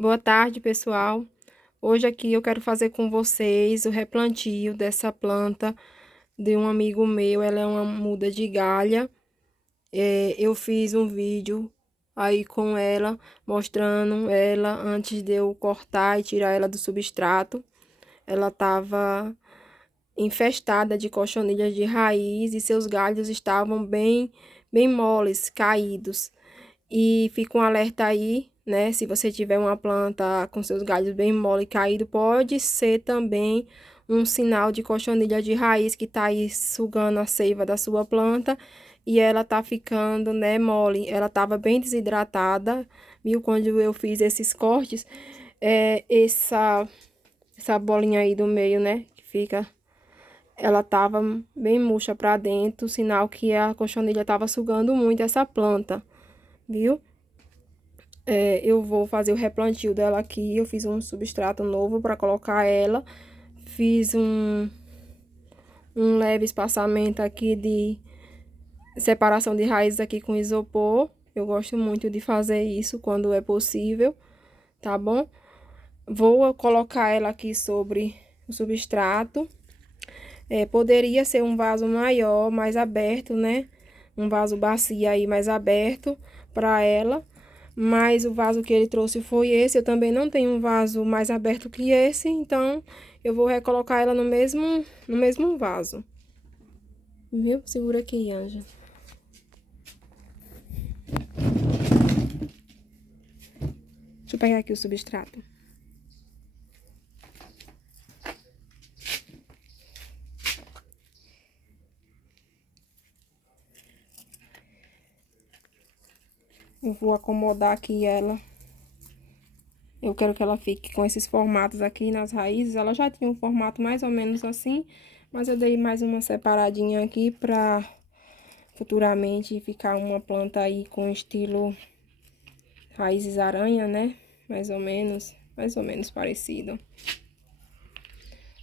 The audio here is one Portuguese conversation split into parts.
Boa tarde, pessoal. Hoje aqui eu quero fazer com vocês o replantio dessa planta de um amigo meu. Ela é uma muda de galha. Eu fiz um vídeo aí com ela, mostrando ela antes de eu cortar e tirar ela do substrato. Ela estava infestada de cochonilhas de raiz e seus galhos estavam bem moles, caídos. E fica um alerta aí, né? Se você tiver uma planta com seus galhos bem mole e caído, pode ser também um sinal de cochonilha de raiz que tá aí sugando a seiva da sua planta e ela tá ficando, né, mole. Ela tava bem desidratada, viu? Quando eu fiz esses cortes, essa bolinha aí do meio, né, que fica, ela tava bem murcha pra dentro, sinal que a cochonilha tava sugando muito essa planta, viu? Eu vou fazer o replantio dela aqui. Eu fiz um substrato novo para colocar ela. Fiz um leve espaçamento aqui de separação de raízes aqui com isopor. Eu gosto muito de fazer isso quando é possível, tá bom? Vou colocar ela aqui sobre o substrato. Poderia ser um vaso maior, mais aberto, né? Um vaso bacia aí mais aberto para ela. Mas o vaso que ele trouxe foi esse. Eu também não tenho um vaso mais aberto que esse, então eu vou recolocar ela no mesmo vaso. Viu? Segura aqui, Anja. Deixa eu pegar aqui o substrato. Eu vou acomodar aqui ela. Eu quero que ela fique com esses formatos aqui nas raízes. Ela já tinha um formato mais ou menos assim, mas eu dei mais uma separadinha aqui pra futuramente ficar uma planta aí com estilo raízes aranha, né? Mais ou menos parecido.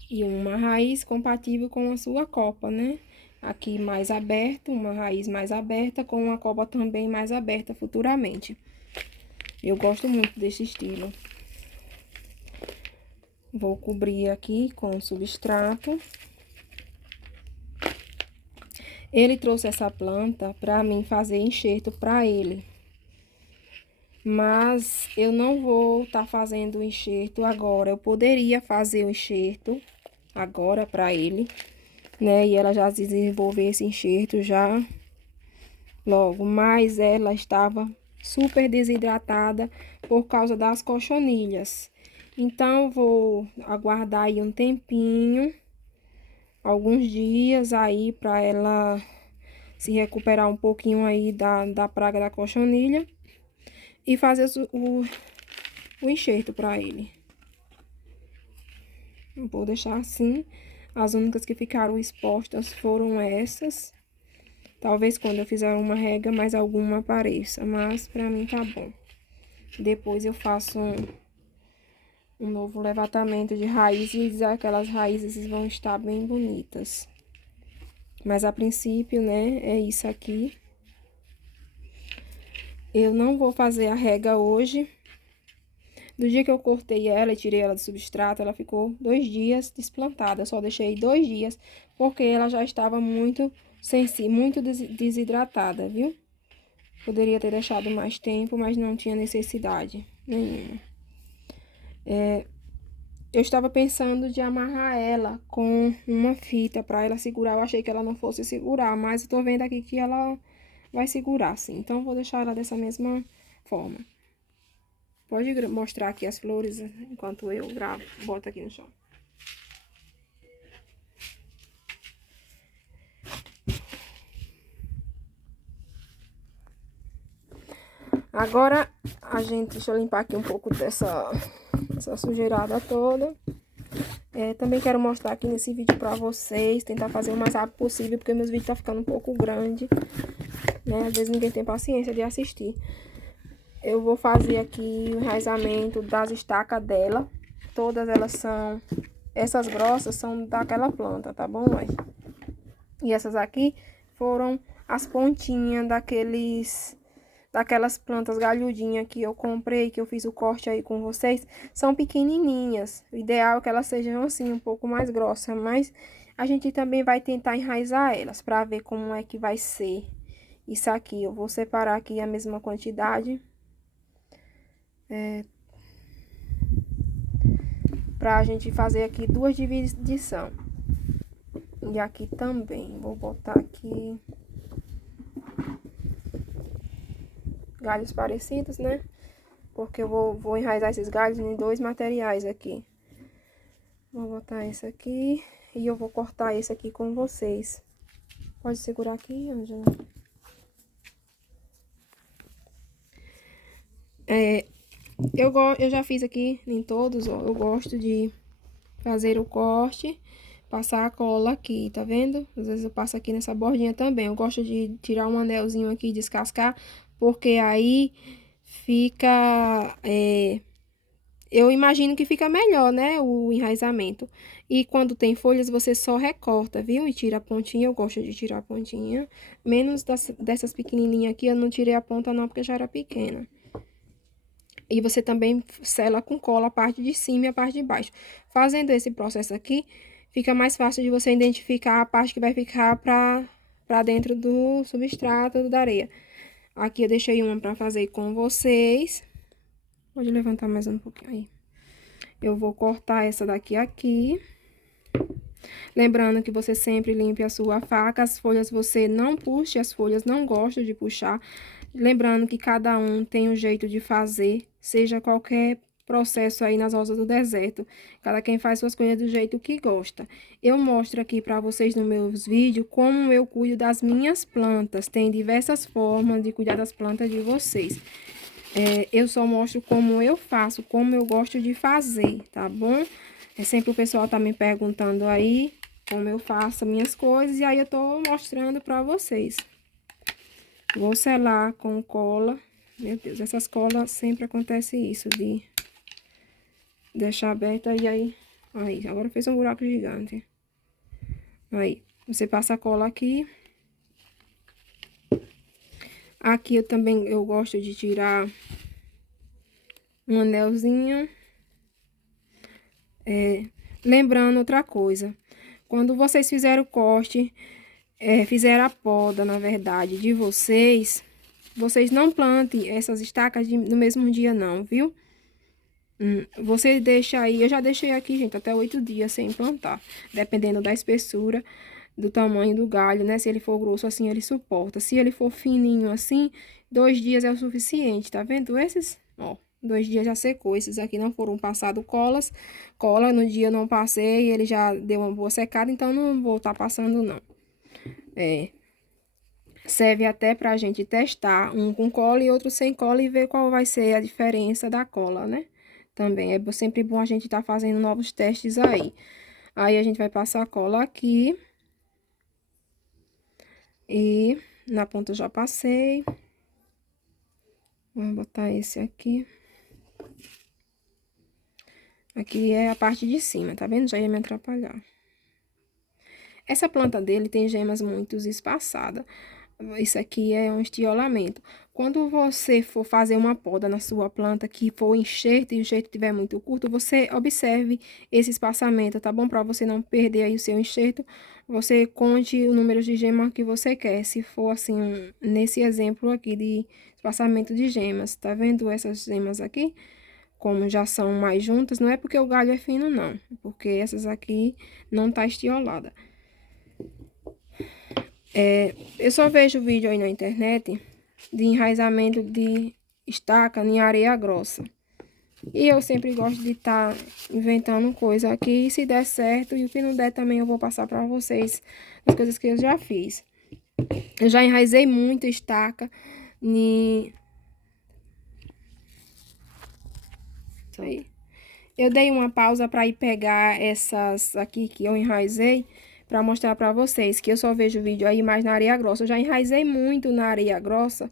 E uma raiz compatível com a sua copa, né? Aqui mais aberto, uma raiz mais aberta com uma copa também mais aberta futuramente. Eu gosto muito desse estilo. Vou cobrir aqui com substrato. Ele trouxe essa planta para mim fazer enxerto para ele. Mas eu não vou estar fazendo o enxerto agora. Eu poderia fazer o enxerto agora para ele, né? E ela já desenvolver esse enxerto já logo. Mas ela estava super desidratada por causa das cochonilhas. Então, eu vou aguardar aí um tempinho, alguns dias aí, para ela se recuperar um pouquinho aí da praga da cochonilha e fazer o enxerto para ele. Vou deixar assim. As únicas que ficaram expostas foram essas. Talvez quando eu fizer uma rega, mais alguma apareça, mas pra mim tá bom. Depois eu faço um novo levantamento de raízes, e aquelas raízes vão estar bem bonitas. Mas a princípio, né, é isso aqui. Eu não vou fazer a rega hoje. Do dia que eu cortei ela e tirei ela do substrato, ela ficou 2 dias desplantada. Eu só deixei 2 dias, porque ela já estava muito desidratada, viu? Poderia ter deixado mais tempo, mas não tinha necessidade nenhuma. Eu estava pensando de amarrar ela com uma fita para ela segurar. Eu achei que ela não fosse segurar, mas eu tô vendo aqui que ela vai segurar, sim. Então, eu vou deixar ela dessa mesma forma. Pode mostrar aqui as flores enquanto eu gravo. Bota aqui no chão. Agora, deixa eu limpar aqui um pouco dessa sujeirada toda. Também quero mostrar aqui nesse vídeo pra vocês, tentar fazer o mais rápido possível, porque meus vídeos tá ficando um pouco grande, né? Às vezes ninguém tem paciência de assistir. Eu vou fazer aqui o enraizamento das estacas dela. Todas elas são, essas grossas são daquela planta, tá bom, mãe? E essas aqui foram as pontinhas daquelas plantas galhudinhas que eu comprei, que eu fiz o corte aí com vocês, são pequenininhas. O ideal é que elas sejam assim, um pouco mais grossas, mas a gente também vai tentar enraizar elas para ver como é que vai ser isso aqui. Eu vou separar aqui a mesma quantidade. Pra gente fazer aqui 2 divisões. E aqui também, vou botar aqui galhos parecidos, né? Porque eu vou enraizar esses galhos em 2 materiais aqui. Vou botar esse aqui e eu vou cortar esse aqui com vocês. Pode segurar aqui, Ângela? Eu já fiz aqui em todos, ó. Eu gosto de fazer o corte, passar a cola aqui, tá vendo? Às vezes eu passo aqui nessa bordinha também. Eu gosto de tirar um anelzinho aqui e descascar, porque aí fica... eu imagino que fica melhor, né, o enraizamento. E quando tem folhas, você só recorta, viu? E tira a pontinha, eu gosto de tirar a pontinha. Menos dessas pequenininhas aqui, eu não tirei a ponta não, porque já era pequena. E você também sela com cola a parte de cima e a parte de baixo. Fazendo esse processo aqui, fica mais fácil de você identificar a parte que vai ficar pra dentro do substrato da areia. Aqui eu deixei uma pra fazer com vocês. Pode levantar mais um pouquinho aí. Eu vou cortar essa daqui aqui. Lembrando que você sempre limpe a sua faca. As folhas você não puxe, as folhas não gosto de puxar. Lembrando que cada um tem um jeito de fazer, seja qualquer processo aí nas rosas do deserto. Cada quem faz suas coisas do jeito que gosta. Eu mostro aqui para vocês nos meus vídeos como eu cuido das minhas plantas. Tem diversas formas de cuidar das plantas de vocês. Eu só mostro como eu faço, como eu gosto de fazer, tá bom? Sempre o pessoal tá me perguntando aí como eu faço minhas coisas e aí eu tô mostrando para vocês. Vou selar com cola. Meu Deus, essas colas sempre acontece isso, de deixar aberta e aí... Aí, agora fez um buraco gigante. Aí, você passa a cola aqui. Aqui eu gosto de tirar um anelzinho. Lembrando outra coisa. Quando vocês fizeram o corte, fizeram a poda, na verdade, de vocês não plantem essas estacas no mesmo dia não, viu? Você deixa aí, eu já deixei aqui, gente, até 8 dias sem plantar, dependendo da espessura, do tamanho do galho, né? Se ele for grosso assim, ele suporta. Se ele for fininho assim, 2 dias é o suficiente, tá vendo esses? Ó, 2 dias já secou, esses aqui não foram passados cola, no dia eu não passei, ele já deu uma boa secada, então não vou estar passando não. Serve até pra gente testar um com cola e outro sem cola e ver qual vai ser a diferença da cola, né? Também é sempre bom a gente estar fazendo novos testes aí. Aí a gente vai passar a cola aqui. E na ponta eu já passei. Vou botar esse aqui. Aqui é a parte de cima, tá vendo? Já ia me atrapalhar. Essa planta dele tem gemas muito espaçadas. Isso aqui é um estiolamento. Quando você for fazer uma poda na sua planta que for enxerto e o enxerto estiver muito curto, você observe esse espaçamento, tá bom? Para você não perder aí o seu enxerto, você conte o número de gemas que você quer. Se for assim, nesse exemplo aqui de espaçamento de gemas, tá vendo essas gemas aqui? Como já são mais juntas, não é porque o galho é fino, não. É porque essas aqui não tá estiolada. Eu só vejo vídeo aí na internet de enraizamento de estaca em areia grossa. E eu sempre gosto de estar inventando coisa aqui. E se der certo, e o que não der também eu vou passar para vocês as coisas que eu já fiz. Eu já enraizei muito estaca em... Isso aí. Eu dei uma pausa para ir pegar essas aqui que eu enraizei, para mostrar para vocês, que eu só vejo vídeo aí mais na areia grossa. Eu já enraizei muito na areia grossa,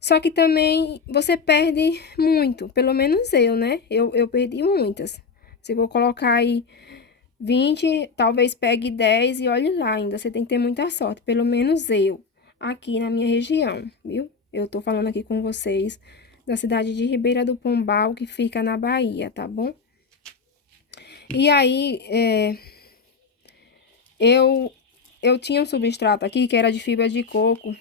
só que também você perde muito, pelo menos eu, né? Eu perdi muitas. Se eu vou colocar aí 20, talvez pegue 10 e olhe lá ainda, você tem que ter muita sorte, pelo menos eu, aqui na minha região, viu? Eu tô falando aqui com vocês da cidade de Ribeira do Pombal, que fica na Bahia, tá bom? E aí, eu tinha um substrato aqui que era de fibra de coco.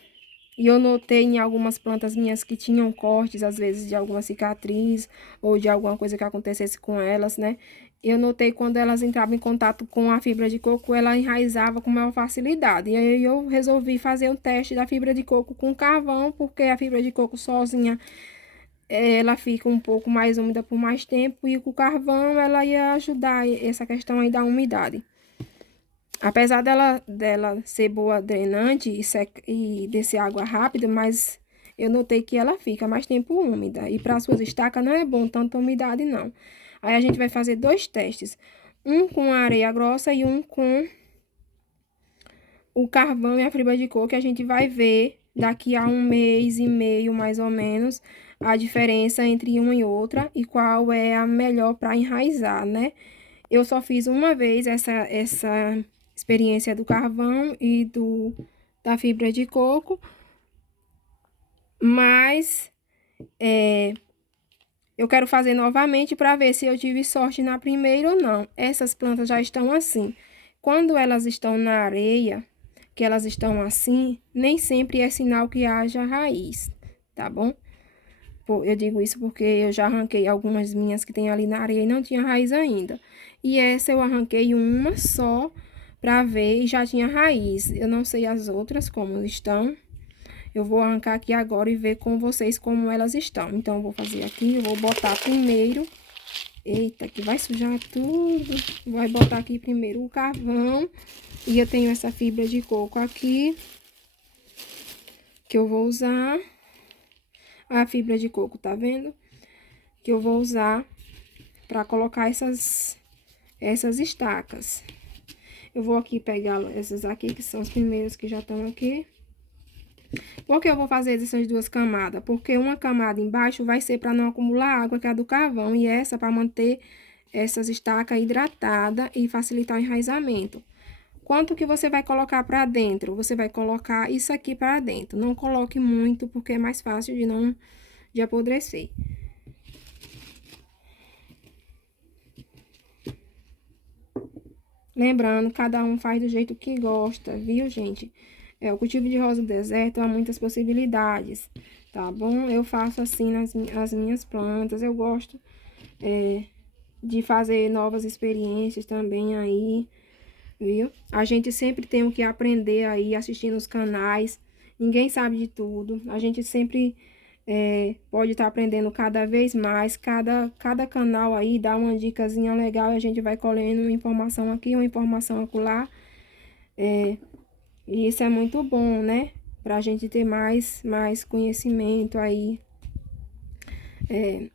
E eu notei em algumas plantas minhas que tinham cortes, às vezes de alguma cicatriz ou de alguma coisa que acontecesse com elas, né? Eu notei quando elas entravam em contato com a fibra de coco, ela enraizava com maior facilidade. E aí eu resolvi fazer o teste da fibra de coco com carvão, porque a fibra de coco sozinha, ela fica um pouco mais úmida por mais tempo, e com o carvão ela ia ajudar essa questão aí da umidade. Apesar dela ser boa drenante e descer água rápido, mas eu notei que ela fica mais tempo úmida. E para suas estacas não é bom tanta umidade, não. Aí a gente vai fazer 2 testes. Um com areia grossa e um com o carvão e a fibra de coco, que a gente vai ver daqui a 1 mês e meio, mais ou menos, a diferença entre uma e outra e qual é a melhor para enraizar, né? Eu só fiz uma vez essa experiência do carvão e da fibra de coco, mas eu quero fazer novamente para ver se eu tive sorte na primeira ou não. Essas plantas já estão assim. Quando elas estão na areia, que elas estão assim, nem sempre é sinal que haja raiz, tá bom? Eu digo isso porque eu já arranquei algumas minhas que tem ali na areia e não tinha raiz ainda. E essa eu arranquei uma só para ver e já tinha raiz. Eu não sei as outras como estão. Eu vou arrancar aqui agora e ver com vocês como elas estão. Então, eu vou fazer aqui, eu vou botar primeiro. Eita, que vai sujar tudo. Vai botar aqui primeiro o carvão. E eu tenho essa fibra de coco aqui, que eu vou usar. A fibra de coco, tá vendo? Que eu vou usar para colocar essas estacas. Eu vou aqui pegar essas aqui, que são as primeiras que já estão aqui. Por que eu vou fazer essas 2 camadas? Porque uma camada embaixo vai ser para não acumular água, que é a do carvão, e essa para manter essas estacas hidratadas e facilitar o enraizamento. Quanto que você vai colocar para dentro? Você vai colocar isso aqui para dentro. Não coloque muito, porque é mais fácil de apodrecer. Lembrando, cada um faz do jeito que gosta, viu, gente? O cultivo de rosa do deserto há muitas possibilidades, tá bom? Eu faço assim as minhas plantas, eu gosto de fazer novas experiências também aí, viu? A gente sempre tem o que aprender aí assistindo os canais, ninguém sabe de tudo, a gente sempre pode estar aprendendo cada vez mais, cada canal aí dá uma dicasinha legal e a gente vai colhendo uma informação aqui, uma informação acolá. E isso é muito bom, né? Pra gente ter mais conhecimento aí.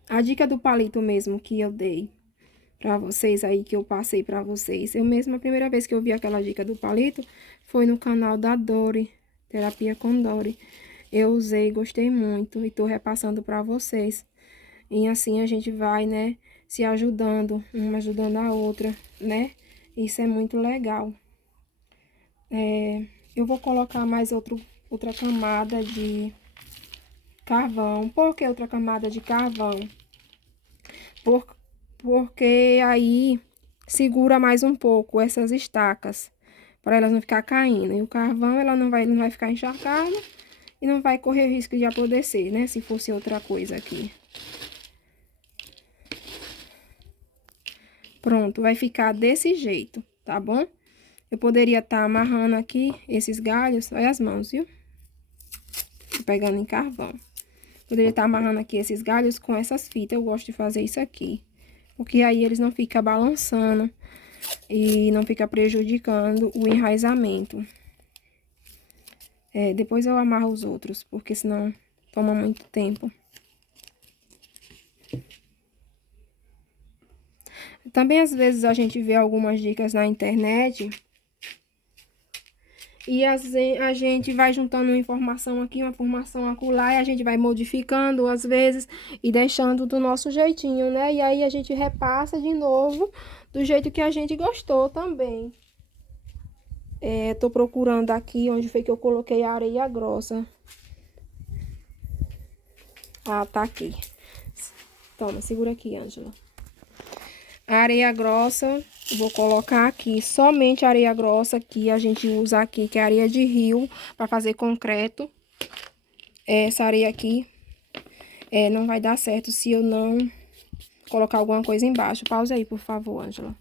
A dica do palito mesmo que eu dei pra vocês aí, que eu passei pra vocês. Eu mesma, a primeira vez que eu vi aquela dica do palito, foi no canal da Dori, Terapia com Dori. Eu usei, gostei muito e tô repassando pra vocês. E assim a gente vai, né, se ajudando, uma ajudando a outra, né? Isso é muito legal. Eu vou colocar mais outra camada de carvão. Por que outra camada de carvão? Porque aí segura mais um pouco essas estacas, para elas não ficar caindo. E o carvão, ela não vai ficar encharcada e não vai correr risco de apodrecer, né? Se fosse outra coisa aqui. Pronto, vai ficar desse jeito, tá bom? Eu poderia estar amarrando aqui esses galhos, olha as mãos, viu? Tô pegando em carvão. Poderia estar amarrando aqui esses galhos com essas fitas, eu gosto de fazer isso aqui. Porque aí eles não ficam balançando e não fica prejudicando o enraizamento. Depois eu amarro os outros, porque senão toma muito tempo. Também às vezes a gente vê algumas dicas na internet e a gente vai juntando uma informação aqui, uma informação acolá, e a gente vai modificando às vezes e deixando do nosso jeitinho, né? E aí a gente repassa de novo do jeito que a gente gostou também. Tô procurando aqui onde foi que eu coloquei a areia grossa. Ah, tá aqui. Toma, segura aqui, Ângela. A areia grossa, vou colocar aqui, somente a areia grossa que a gente usa aqui, que é areia de rio, para fazer concreto. Essa areia aqui não vai dar certo se eu não colocar alguma coisa embaixo. Pausa aí, por favor, Ângela.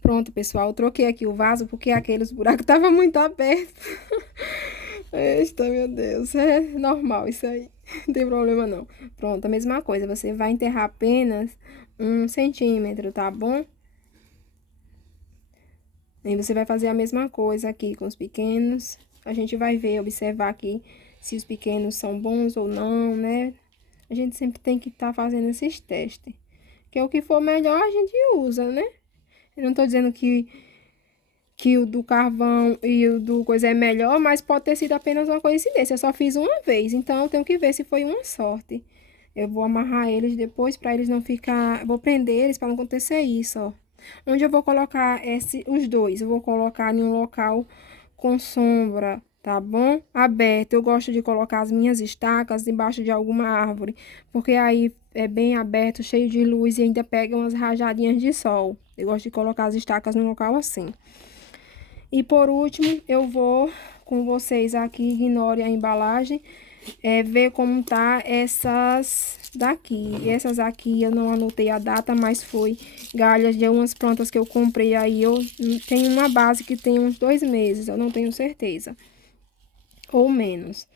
Pronto, pessoal, eu troquei aqui o vaso porque aqueles buracos estavam muito abertos. Eita, meu Deus, é normal isso aí, não tem problema não. Pronto, a mesma coisa, você vai enterrar apenas 1 centímetro, tá bom? E você vai fazer a mesma coisa aqui com os pequenos. A gente vai ver, observar aqui se os pequenos são bons ou não, né? A gente sempre tem que estar fazendo esses testes. Que o que for melhor a gente usa, né? Eu não tô dizendo que o do carvão e o do coisa é melhor, mas pode ter sido apenas uma coincidência. Eu só fiz uma vez, então eu tenho que ver se foi uma sorte. Eu vou amarrar eles depois para eles não ficar... Vou prender eles para não acontecer isso, ó. Onde eu vou colocar os dois? Eu vou colocar em um local com sombra, tá bom? Aberto. Eu gosto de colocar as minhas estacas debaixo de alguma árvore, porque aí é bem aberto, cheio de luz e ainda pega umas rajadinhas de sol. Eu gosto de colocar as estacas num local assim. E por último, eu vou com vocês aqui, ignore a embalagem, ver como tá essas daqui. Essas aqui eu não anotei a data, mas foi galhas de umas plantas que eu comprei aí. Eu tenho uma base que tem uns 2 meses, eu não tenho certeza. Ou menos.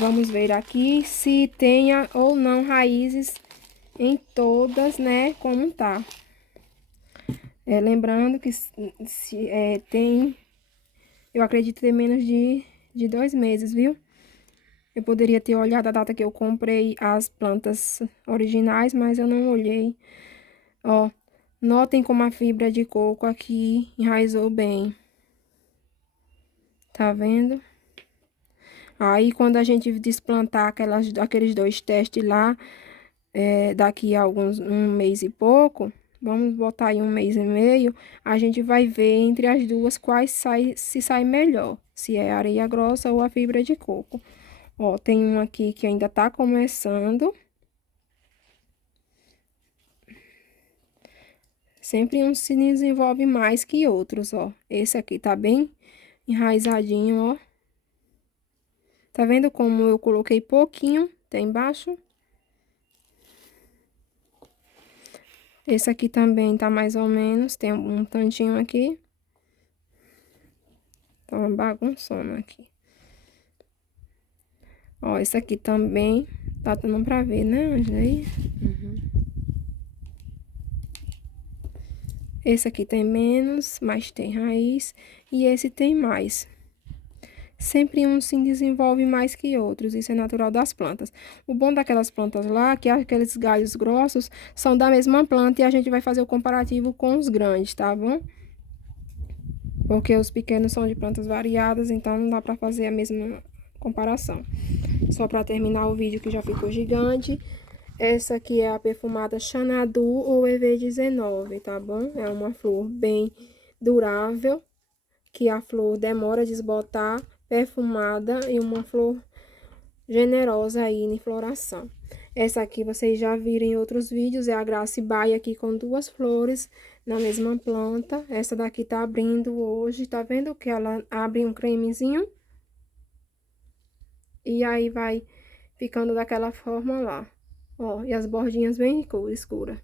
Vamos ver aqui se tenha ou não raízes em todas, né, como tá. Lembrando que tem, eu acredito ter menos de 2 meses, viu? Eu poderia ter olhado a data que eu comprei as plantas originais, mas eu não olhei. Ó, notem como a fibra de coco aqui enraizou bem. Tá vendo? Aí, quando a gente desplantar aqueles 2 testes lá, daqui a um mês e pouco... Vamos botar aí 1 mês e meio, a gente vai ver entre as duas se sai melhor. Se é areia grossa ou a fibra de coco. Ó, tem um aqui que ainda tá começando. Sempre um se desenvolve mais que outros, ó. Esse aqui tá bem enraizadinho, ó. Tá vendo como eu coloquei pouquinho, tá embaixo? Esse aqui também tá mais ou menos, tem um tantinho aqui. Tá uma bagunçona aqui. Ó, esse aqui também tá dando pra ver, né, Ângela? Uhum. Esse aqui tem menos, mas tem raiz. E esse tem mais. Sempre um se desenvolve mais que outros, isso é natural das plantas. O bom daquelas plantas lá, que aqueles galhos grossos, são da mesma planta e a gente vai fazer o comparativo com os grandes, tá bom? Porque os pequenos são de plantas variadas, então não dá pra fazer a mesma comparação. Só pra terminar o vídeo que já ficou gigante, essa aqui é a perfumada Xanadu ou EV19, tá bom? É uma flor bem durável, que a flor demora a desbotar, perfumada e uma flor generosa aí em floração. Essa aqui vocês já viram em outros vídeos, é a Gracibae aqui com 2 flores na mesma planta. Essa daqui tá abrindo hoje, tá vendo que ela abre um cremezinho? E aí vai ficando daquela forma lá, ó, e as bordinhas bem escuras.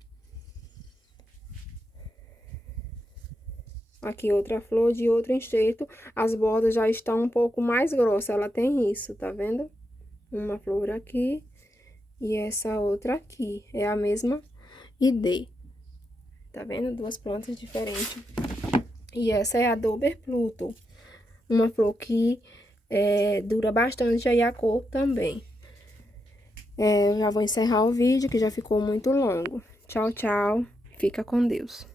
Aqui outra flor de outro enxerto, as bordas já estão um pouco mais grossas, ela tem isso, tá vendo? Uma flor aqui e essa outra aqui, é a mesma ID. Tá vendo? 2 plantas diferentes. E essa é a Dober Pluto, uma flor que dura bastante aí a cor também. Eu já vou encerrar o vídeo, que já ficou muito longo. Tchau, tchau. Fica com Deus.